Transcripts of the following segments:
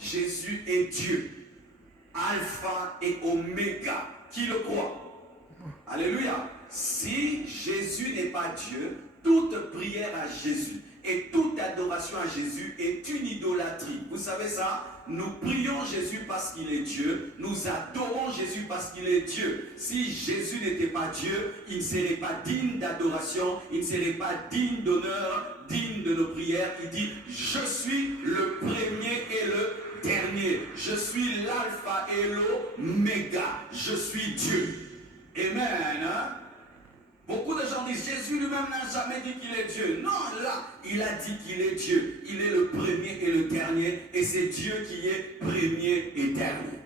Jésus est Dieu, Alpha et Oméga. Qui le croit? Alléluia. Si Jésus n'est pas Dieu, toute prière à Jésus et toute adoration à Jésus est une idolâtrie. Vous savez ça? Nous prions Jésus parce qu'il est Dieu. Nous adorons Jésus parce qu'il est Dieu. Si Jésus n'était pas Dieu, il ne serait pas digne d'adoration, il ne serait pas digne d'honneur, digne de nos prières. Il dit, je suis le premier et le dernier. Je suis l'alpha et l'oméga. Je suis Dieu. Amen. Hein? Beaucoup de gens disent, Jésus lui-même n'a jamais dit qu'il est Dieu. Non, là, il a dit qu'il est Dieu. Il est le premier et le dernier. Et c'est Dieu qui est premier et dernier.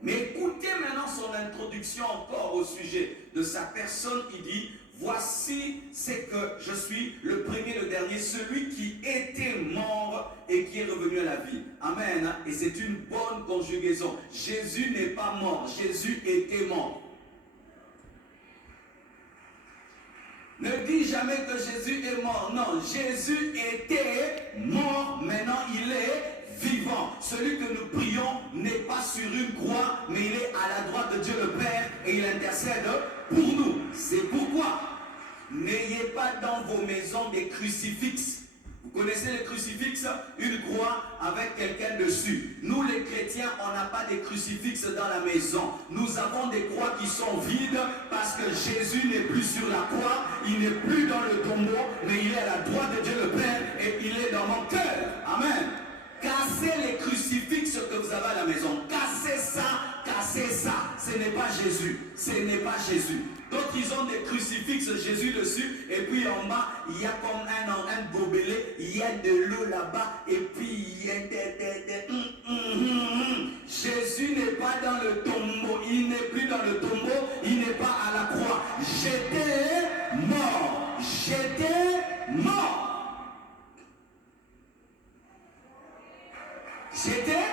Mais écoutez maintenant son introduction encore au sujet de sa personne. Il dit, voici c'est que je suis le premier et le dernier, celui qui était mort et qui est revenu à la vie. Amen. Et c'est une bonne conjugaison. Jésus n'est pas mort. Jésus était mort. Ne dis jamais que Jésus est mort. Non, Jésus était mort, maintenant il est vivant. Celui que nous prions n'est pas sur une croix, mais il est à la droite de Dieu le Père et il intercède pour nous. C'est pourquoi n'ayez pas dans vos maisons des crucifixes. Vous connaissez les crucifixes? Une croix avec quelqu'un dessus. Nous les chrétiens, on n'a pas des crucifixes dans la maison. Nous avons des croix qui sont vides parce que Jésus n'est plus sur la croix. Il n'est plus dans le tombeau, mais il est à la droite de Dieu le Père et il est dans mon cœur. Amen. Cassez les crucifixes que vous avez à la maison. Cassez ça, cassez ça. Ce n'est pas Jésus. Ce n'est pas Jésus. D'autres, ils ont des crucifixes Jésus dessus, et puis en bas, il y a comme un gobelet, il y a de l'eau là-bas, et puis il y a Jésus n'est pas dans le tombeau, il n'est plus dans le tombeau, il n'est pas à la croix. J'étais mort, j'étais mort. J'étais